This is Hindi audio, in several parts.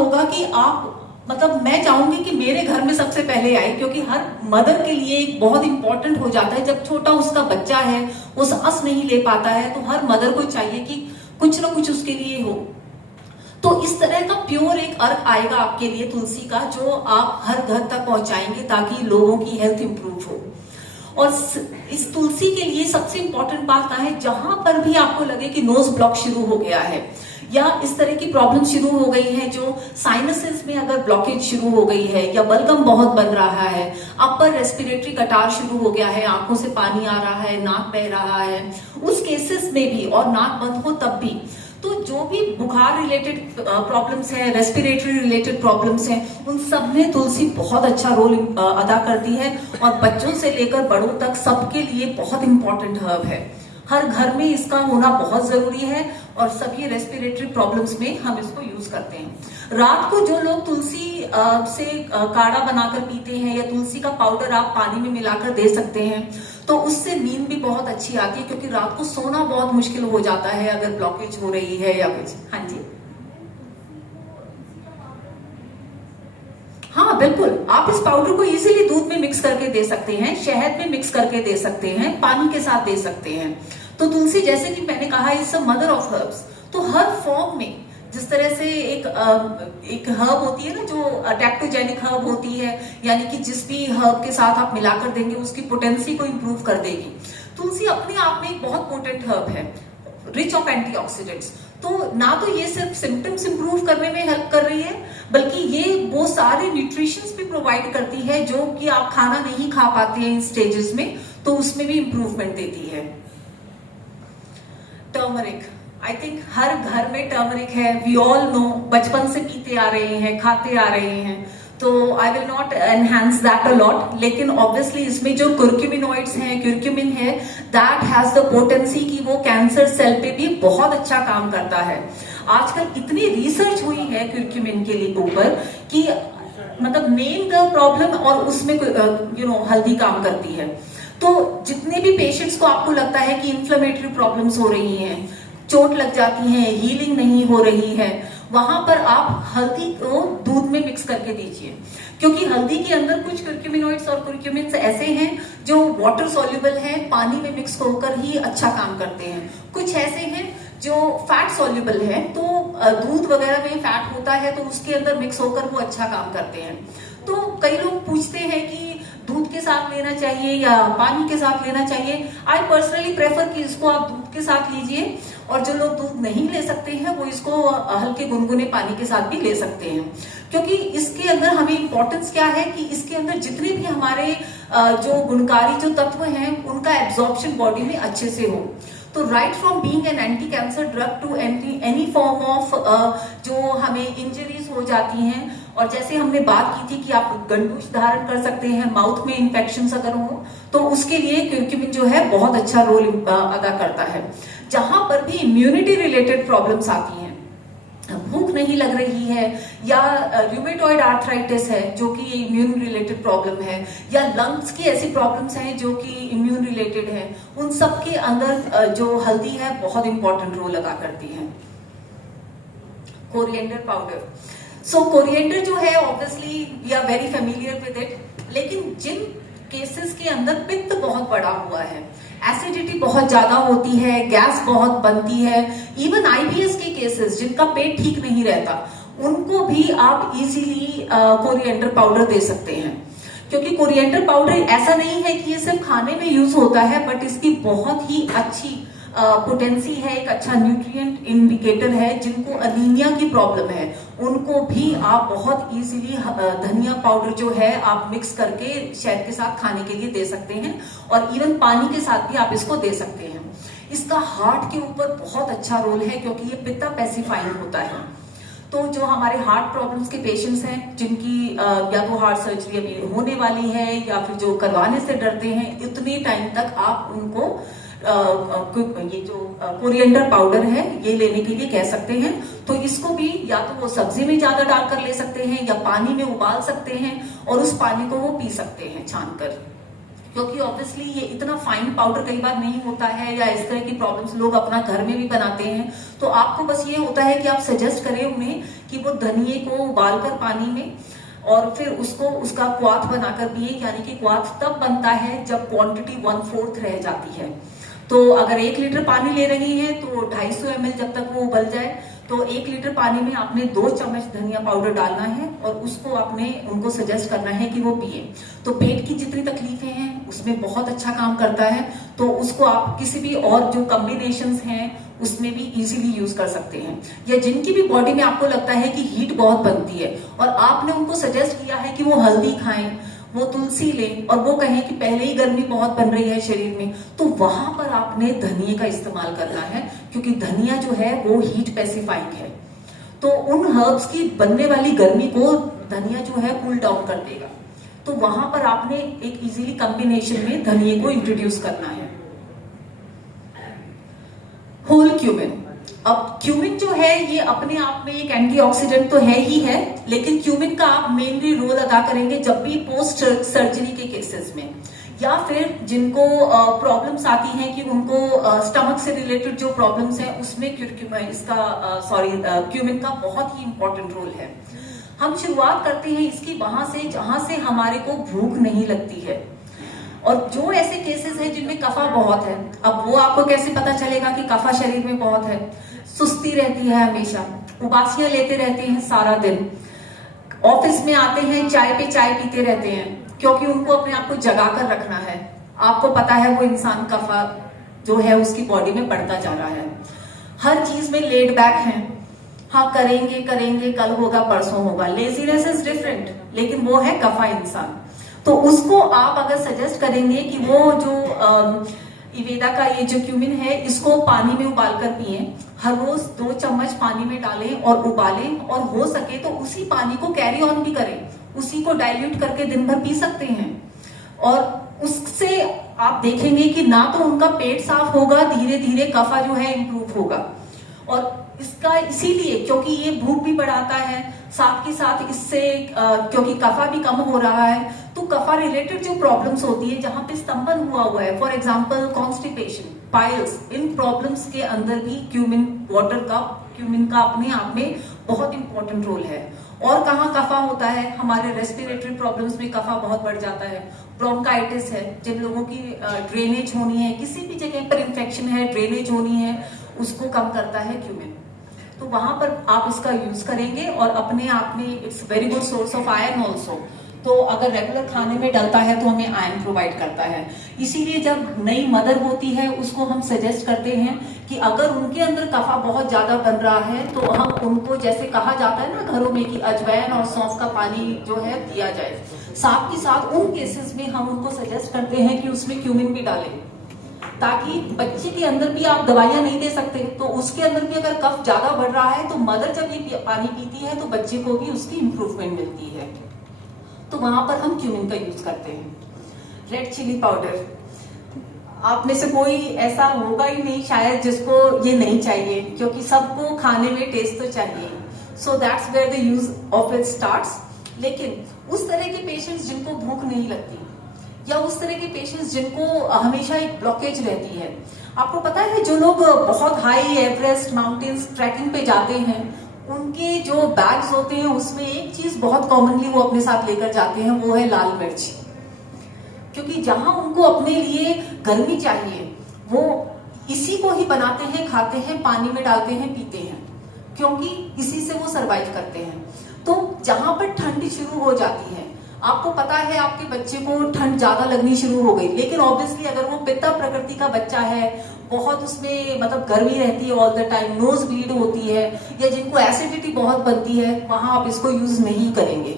होगा कि आप मतलब मैं चाहूंगी कि मेरे घर में सबसे पहले आए, क्योंकि हर मदर के लिए एक बहुत इंपॉर्टेंट हो जाता है जब छोटा उसका बच्चा है, वो सांस नहीं ले पाता है, तो हर मदर को चाहिए कि कुछ ना कुछ उसके लिए हो। तो इस तरह का प्योर एक अर्क आएगा आपके लिए तुलसी का, जो आप हर घर तक पहुंचाएंगे ताकि लोगों की हेल्थ इंप्रूव हो। और इस तुलसी के लिए सबसे इंपॉर्टेंट बात है, जहां पर भी आपको लगे कि नोज ब्लॉक शुरू हो गया है या इस तरह की प्रॉब्लम शुरू हो गई है, जो साइनसेस में अगर ब्लॉकेज शुरू हो गई है या बलगम बहुत बन रहा है, अपर रेस्पिरेटरी कटार शुरू हो गया है, आंखों से पानी आ रहा है, नाक बह रहा है, उस केसेस में भी, और नाक बंद हो तब भी, तो जो भी बुखार रिलेटेड प्रॉब्लम्स हैं, रेस्पिरेटरी रिलेटेड प्रॉब्लम्स हैं, उन सब में तुलसी बहुत अच्छा रोल अदा करती है। और बच्चों से लेकर बड़ों तक सबके लिए बहुत इंपॉर्टेंट हर्ब है। हर घर में इसका होना बहुत जरूरी है और सभी रेस्पिरेटरी प्रॉब्लम्स में हम इसको यूज करते हैं। रात को जो लोग तुलसी से काढ़ा बनाकर पीते हैं या तुलसी का पाउडर आप पानी में मिलाकर दे सकते हैं, तो उससे नींद भी बहुत अच्छी आती है, क्योंकि रात को सोना बहुत मुश्किल हो जाता है अगर ब्लॉकेज हो रही है या कुछ। हाँ जी, हाँ बिल्कुल, आप इस पाउडर को इजीली दूध में मिक्स करके दे सकते हैं, शहद में मिक्स करके दे सकते हैं, पानी के साथ दे सकते हैं। तो तुलसी, जैसे कि मैंने कहा, is a mother of herbs. तो हर फॉर्म में, जिस तरह से एक हर्ब होती है ना जो अडेप्टोजेनिक हर्ब होती है, यानी कि जिस भी हर्ब के साथ आप मिलाकर देंगे उसकी पोटेंसी को इंप्रूव कर देगी, तुलसी अपने आप में एक बहुत पोटेंट हर्ब है, रिच ऑफ एंटीऑक्सीडेंट्स। तो ना तो ये सिर्फ सिम्टम्स इंप्रूव करने में हेल्प कर रही है, बल्कि ये वो सारे न्यूट्रिशंस भी प्रोवाइड करती है जो कि आप खाना नहीं खा पाते हैं इन स्टेजेस में, तो उसमें भी इंप्रूवमेंट देती है। टर्मरिक, आई थिंक हर घर में टर्मरिक है, वी ऑल नो, बचपन से पीते आ रहे हैं, खाते आ रहे हैं, तो I will not enhance that a lot. लेकिन ऑब्वियसली इसमें जो कुर्क्यूमिनॉइड्स हैं, क्यूरक्यूमिन है, दैट हैज द पोटेंसी कि वो कैंसर सेल पे भी बहुत अच्छा काम करता है। आजकल इतनी रिसर्च हुई है क्यूरक्यूमिन के लिए ऊपर कि मतलब नेम द प्रॉब्लम और उसमें हल्दी काम करती है। तो जितने भी पेशेंट्स को आपको लगता है कि इन्फ्लेमेटरी प्रॉब्लम्स हो रही हैं, चोट लग जाती है, हीलिंग नहीं हो रही है, वहां पर आप हल्दी को दूध में मिक्स करके दीजिए, क्योंकि हल्दी के अंदर कुछ कुर्क्यूमिनॉइड्स और कुर्क्यूमिन्स ऐसे हैं जो वाटर सॉल्युबल हैं, पानी में मिक्स होकर ही अच्छा काम करते हैं। कुछ ऐसे हैं जो फैट सॉल्युबल है, तो दूध वगैरह में फैट होता है तो उसके अंदर मिक्स होकर वो अच्छा काम करते हैं। तो कई लोग पूछते हैं कि दूध के साथ लेना चाहिए या पानी के साथ लेना चाहिए। आई पर्सनली प्रेफर कि इसको आप दूध के साथ लीजिए, और जो लोग दूध नहीं ले सकते हैं वो इसको हल्के गुनगुने पानी के साथ भी ले सकते हैं, क्योंकि इसके अंदर हमें इंपॉर्टेंस क्या है कि इसके अंदर जितने भी हमारे जो गुणकारी जो तत्व हैं उनका एब्जॉर्प्शन बॉडी में अच्छे से हो। तो right from being an anti cancer drug to any form of जो हमें इंजरीज हो जाती हैं, और जैसे हमने बात की थी कि आप गंडूश धारण कर सकते हैं, माउथ में इन्फेक्शंस अगर हो, तो उसके लिए क्यूरक्यूमिन जो है बहुत अच्छा रोल अदा करता है। जहां पर भी इम्यूनिटी रिलेटेड प्रॉब्लम्स आती हैं, भूख नहीं लग रही है, या रूमेटॉइड आर्थराइटिस है जो कि इम्यून रिलेटेड प्रॉब्लम है, या लंग्स की ऐसी प्रॉब्लम्स हैं जो कि इम्यून रिलेटेड है, उन सब के अंदर जो हल्दी है बहुत इंपॉर्टेंट रोल अदा करती है। कोरिएंडर पाउडर, सो कोरिएंडर जो है obviously we are very familiar with it, लेकिन जिन केसेस के अंदर पित्त बहुत बड़ा हुआ है, एसिडिटी बहुत ज्यादा होती है, गैस बहुत बनती है, इवन आईबीएस के केसेस जिनका पेट ठीक नहीं रहता, उनको भी आप इजीली कोरिएंडर पाउडर दे सकते हैं। क्योंकि कोरिएंडर पाउडर ऐसा नहीं है कि ये सिर्फ खाने में यूज होता है, बट इसकी बहुत ही अच्छी पोटेंसी है, एक अच्छा न्यूट्रिएंट इंडिकेटर है। जिनको अनीमिया की प्रॉब्लम है उनको भी आप बहुत इजीली धनिया पाउडर जो है आप मिक्स करके शहद के साथ खाने के लिए दे सकते हैं, और इवन पानी के साथ भी आप इसको दे सकते हैं। इसका हार्ट के ऊपर बहुत अच्छा रोल है, क्योंकि ये पित्ता पैसिफाइंग होता है। तो जो हमारे हार्ट प्रॉब्लम्स के पेशेंट्स हैं, जिनकी या तो हार्ट सर्जरी अभी होने वाली है या फिर जो करवाने से डरते हैं, इतने टाइम तक आप उनको ये जो कोरिएंडर पाउडर है ये लेने के लिए कह सकते हैं। तो इसको भी या तो वो सब्जी में ज्यादा डालकर ले सकते हैं, या पानी में उबाल सकते हैं और उस पानी को वो पी सकते हैं छानकर। क्योंकि ऑब्वियसली ये इतना फाइन पाउडर कई बार नहीं होता है, या इस तरह की प्रॉब्लम्स लोग अपना घर में भी बनाते हैं। तो आपको बस ये होता है कि आप सजेस्ट करें उन्हें कि वो धनिए को उबालकर पानी में और फिर उसको उसका क्वाथ बनाकर पिए, यानी कि क्वाथ तब बनता है जब क्वांटिटी 1/4 रह जाती है। तो अगर 1 लीटर पानी ले रही हैं तो 250 ml जब तक वो उबल जाए, तो 1 लीटर पानी में आपने 2 चम्मच धनिया पाउडर डालना है और उसको आपने उनको सजेस्ट करना है कि वो पिए। तो पेट की जितनी तकलीफें हैं उसमें बहुत अच्छा काम करता है। तो उसको आप किसी भी और जो कॉम्बिनेशंस हैं उसमें भी इजीली यूज कर सकते हैं। या जिनकी भी बॉडी में आपको लगता है कि हीट बहुत बनती है और आपने उनको सजेस्ट किया है कि वो हल्दी खाएं, वो तुलसी लें, और वो कहें कि पहले ही गर्मी बहुत बन रही है शरीर में, तो वहां पर आपने धनिए का इस्तेमाल करना है, क्योंकि धनिया जो है वो हीट पैसिफाइंग है। तो उन हर्ब्स की बनने वाली गर्मी को धनिया जो है कूल डाउन कर देगा। तो वहां पर आपने एक इजीली कॉम्बिनेशन में धनिए को इंट्रोड्यूस करना है। Whole cumin. अब क्यूमिन जो है ये अपने आप में एक एंटीऑक्सीडेंट तो है ही है, लेकिन क्यूमिन का आप मेनली रोल अदा करेंगे जब भी पोस्ट सर्जरी के केसेस में, या फिर जिनको प्रॉब्लम्स आती हैं कि उनको स्टमक से रिलेटेड जो प्रॉब्लम्स हैं उसमें क्यूमिन का बहुत ही इंपॉर्टेंट रोल है। हम शुरुआत करते हैं इसकी वहां से जहां से हमारे को भूख नहीं लगती है, और जो ऐसे केसेस हैं जिनमें कफा बहुत है। अब वो आपको कैसे पता चलेगा कि कफा शरीर में बहुत है? सुस्ती रहती है हमेशा, उबासियां लेते रहते हैं सारा दिन, ऑफिस में आते हैं चाय पे चाय पीते रहते हैं, क्योंकि उनको अपने आप को जगा कर रखना है। आपको पता है वो इंसान कफा जो है उसकी बॉडी में बढ़ता जा रहा है। हर चीज में लेड बैक है, हाँ करेंगे करेंगे, कल होगा परसों होगा, लेजीनेस इज डिफरेंट, लेकिन वो है कफा इंसान। तो उसको आप अगर सजेस्ट करेंगे कि वो जो इवेदा का ये जो क्यूमिन है इसको पानी में उबाल कर पिए, हर रोज 2 चम्मच पानी में डालें और उबालें, और हो सके तो उसी पानी को कैरी ऑन भी करें, उसी को डाइल्यूट करके दिन भर पी सकते हैं। और उससे आप देखेंगे कि ना तो उनका पेट साफ होगा, धीरे धीरे कफा जो है इंप्रूव होगा। और इसका इसीलिए क्योंकि ये भूख भी बढ़ाता है, साथ के साथ इससे क्योंकि कफा भी कम हो रहा है, तो कफा रिलेटेड जो प्रॉब्लम्स होती है जहां पे स्तंभन हुआ है, for example constipation, piles, in problems के अंदर भी क्यूमिन का अपने आप में बहुत इंपॉर्टेंट रोल है। और कहाँ कफा होता है? हमारे रेस्पिरेटरी प्रॉब्लम्स में कफा बहुत बढ़ जाता है। ब्रोंकाइटिस है, जिन लोगों की ड्रेनेज होनी है, किसी भी जगह पर इंफेक्शन है, ड्रेनेज होनी है, उसको कम करता है क्यूमिन। तो वहां पर आप इसका यूज करेंगे और अपने आप में it's very good source of iron also. तो अगर रेगुलर खाने में डलता है तो हमें आयरन प्रोवाइड करता है। इसीलिए जब नई मदर होती है उसको हम सजेस्ट करते हैं कि अगर उनके अंदर कफा बहुत ज्यादा बन रहा है तो हम उनको, जैसे कहा जाता है ना घरों में, कि अजवाइन और सौंफ का पानी जो है दिया जाए। साथ ही साथ उन केसेस में हम उनको सजेस्ट करते हैं कि उसमें क्यूमिन भी डालें, ताकि बच्चे के अंदर भी आप दवाइयां नहीं दे सकते, तो उसके अंदर भी अगर कफ ज्यादा बढ़ रहा है तो मदर जब ये पानी पीती है तो बच्चे को भी उसकी इंप्रूवमेंट मिलती है। तो वहां पर हम क्यूमिन का यूज करते हैं। रेड चिली पाउडर, आप में से कोई ऐसा होगा ही नहीं शायद जिसको ये नहीं चाहिए, क्योंकि सबको खाने में टेस्ट तो चाहिए। So that's where the use of it starts. लेकिन उस तरह के पेशेंट्स जिनको भूख नहीं लगती, या उस तरह के पेशेंट्स जिनको हमेशा एक ब्लॉकेज रहती है, आपको पता है जो लोग बहुत हाई एवरेस्ट माउंटेन्स ट्रैकिंग पे जाते हैं, उनके जो बैग्स होते हैं उसमें एक चीज बहुत कॉमनली वो अपने साथ लेकर जाते हैं, वो है लाल मिर्च। क्योंकि जहां उनको अपने लिए गर्मी चाहिए वो इसी को ही बनाते हैं, खाते हैं, पानी में डालते हैं, पीते हैं, क्योंकि इसी से वो सरवाइव करते हैं। तो जहां पर ठंड शुरू हो जाती है, आपको पता है आपके बच्चे को ठंड ज्यादा लगनी शुरू हो गई, लेकिन ऑब्वियसली अगर वो पिता प्रकृति का बच्चा है, बहुत उसमें मतलब गर्मी रहती है all the time, nose bleed होती है, या जिनको एसिडिटी बहुत बनती है, वहां आप इसको यूज नहीं करेंगे,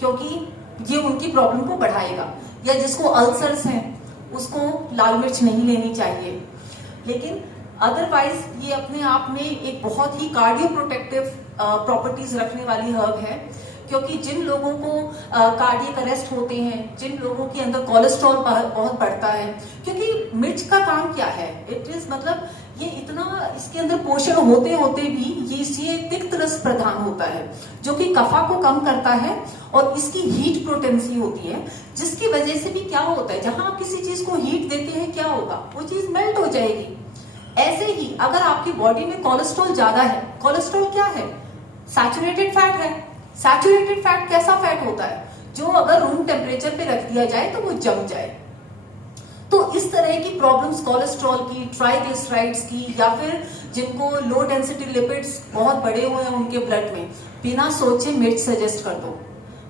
क्योंकि ये उनकी प्रॉब्लम को बढ़ाएगा। या जिसको अल्सर्स हैं उसको लाल मिर्च नहीं लेनी चाहिए। लेकिन अदरवाइज ये अपने आप में एक बहुत ही कार्डियो प्रोटेक्टिव प्रॉपर्टीज रखने वाली हर्ब है, क्योंकि जिन लोगों को कार्डियक अरेस्ट होते हैं, जिन लोगों के अंदर कोलेस्ट्रॉल बहुत बढ़ता है, क्योंकि मिर्च का काम क्या है, इट इज मतलब ये इतना इसके अंदर पोषण होते होते भी ये तिक्त रस प्रधान होता है, जो कि कफा को कम करता है और इसकी हीट पोटेंसी होती है, जिसकी वजह से भी क्या होता है, जहां आप किसी चीज को हीट देते हैं क्या होगा, वो चीज मेल्ट हो जाएगी। ऐसे ही अगर आपकी बॉडी में कोलेस्ट्रॉल ज्यादा है, कोलेस्ट्रॉल क्या है, सैचुरेटेड फैट है। सैचुरेटेड फैट कैसा फैट होता है, जो अगर रूम टेम्परेचर पे रख दिया जाए तो वो जम जाए। तो इस तरह की प्रॉब्लम्स कोलेस्ट्रॉल की, ट्राइग्लिसराइड्स की, या फिर जिनको लो डेंसिटी लिपिड्स बहुत बड़े हुए हैं उनके ब्लड में, बिना सोचे मिर्च सजेस्ट कर दो।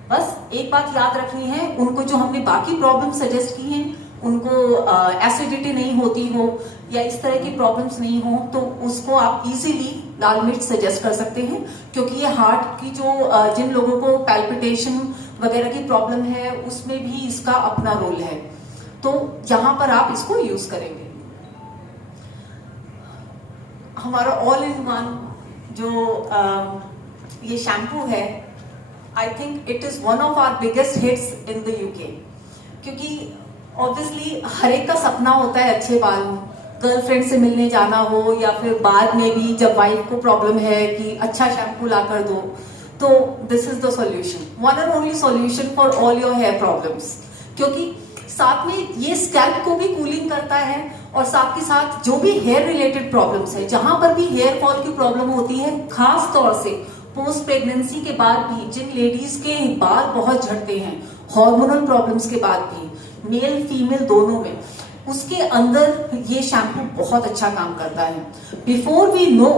बस एक बात याद रखनी है, उनको जो हमने बाकी प्रॉब्लम सजेस्ट की हैं, उनको एसिडिटी नहीं होती हो या इस तरह की प्रॉब्लम्स नहीं हो, तो उसको आप इजीली लाल मिर्च सजेस्ट कर सकते हैं, क्योंकि ये हार्ट की जो जिन लोगों को पैल्पिटेशन वगैरह की प्रॉब्लम है उसमें भी इसका अपना रोल है, तो यहां पर आप इसको यूज करेंगे। हमारा ऑल इन वन जो ये शैम्पू है, I think it is one of our biggest hits in the UK, क्योंकि ऑब्वियसली हर एक का सपना होता है अच्छे बाल हो, गर्लफ्रेंड से मिलने जाना हो, या फिर बाद में भी जब वाइफ को प्रॉब्लम है कि अच्छा शैम्पू ला कर दो, तो this is the solution, one and only solution for all your hair problems. क्योंकि साथ में ये स्कैल्प को भी कूलिंग करता है, और साथ के साथ जो भी हेयर रिलेटेड प्रॉब्लम्स है, जहां पर भी हेयर फॉल की प्रॉब्लम होती है, खास तौर से पोस्ट प्रेगनेंसी के बाद भी जिन लेडीज के बाल बहुत झड़ते हैं, हार्मोनल प्रॉब्लम्स के बाद भी, मेल फीमेल दोनों में, उसके अंदर ये शैम्पू बहुत अच्छा काम करता है। बिफोर वी नो,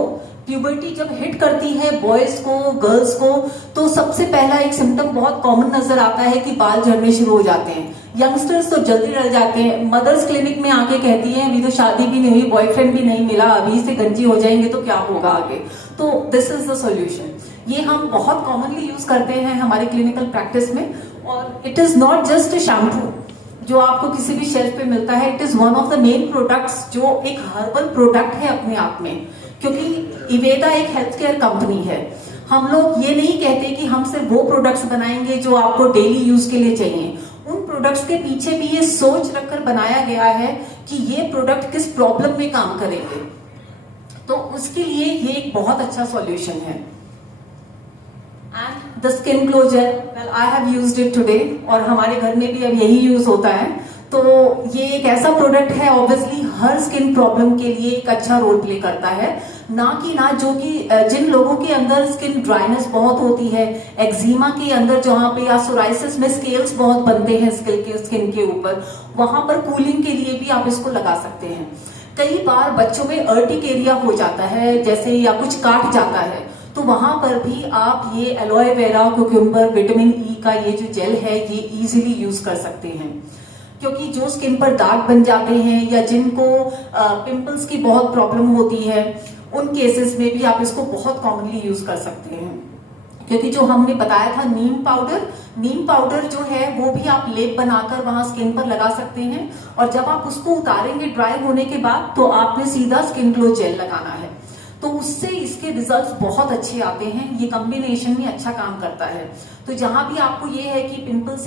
प्यूबर्टी जब हिट करती है बॉयज को, गर्ल्स को, तो सबसे पहला एक सिम्टम बहुत कॉमन नजर आता है कि बाल झड़ने शुरू हो जाते हैं। यंगस्टर्स तो जल्दी डर जाते हैं, मदर्स क्लिनिक में आके कहती हैं अभी तो शादी भी नहीं हुई, बॉयफ्रेंड भी नहीं मिला, अभी से गंजी हो जाएंगे तो क्या होगा आगे। तो दिस इज द सॉल्यूशन। ये हम बहुत कॉमनली यूज करते हैं हमारे क्लिनिकल प्रैक्टिस में, और it is not just shampoo जो आपको किसी भी शेल्फ पे मिलता है, it is one of the main products जो एक हर्बल प्रोडक्ट है अपने आप में, क्योंकि इवेदा एक हेल्थ केयर कंपनी है। हम लोग ये नहीं कहते कि हम सिर्फ वो प्रोडक्ट्स बनाएंगे जो आपको डेली यूज के लिए चाहिए, उन प्रोडक्ट्स के पीछे भी ये सोच रखकर बनाया गया है कि ये प्रोडक्ट किस प्रॉब्लम में काम करेंगे, तो उसके लिए ये एक बहुत अच्छा सॉल्यूशन है। And the skin glow jail, well I have used it today, और हमारे घर में भी अब यही यूज होता है। तो ये एक ऐसा प्रोडक्ट है, ऑब्वियसली हर स्किन प्रॉब्लम के लिए एक अच्छा रोल प्ले करता है, ना जो कि जिन लोगों के अंदर स्किन ड्राइनेस बहुत होती है, एक्जिमा के अंदर जहां पे, या सोराइसिस में स्केल्स बहुत बनते हैं स्किन के ऊपर, वहां पर कूलिंग के लिए भी आप इसको लगा सकते हैं। कई बार बच्चों में अर्टिक एरिया हो जाता है जैसे, या कुछ काट जाता है, तो वहां पर भी आप ये एलोवेरा, कुकुम्बर, विटामिन ई का ये जो जेल है ये इजीली यूज कर सकते हैं। क्योंकि जो स्किन पर दाग बन जाते हैं, या जिनको पिंपल्स की बहुत प्रॉब्लम होती है, उन केसेस में भी आप इसको बहुत कॉमनली यूज कर सकते हैं। क्योंकि जो हमने बताया था नीम पाउडर जो है वो भी आप लेप बनाकर वहां स्किन पर लगा सकते हैं, और जब आप उसको उतारेंगे ड्राई होने के बाद, तो आपने सीधा स्किन ग्लो जेल लगाना है, तो उससे इसके रिजल्ट्स बहुत अच्छे आते हैं। ये कॉम्बिनेशन में अच्छा काम करता है। तो जहां भी आपको ये है कि पिंपल्स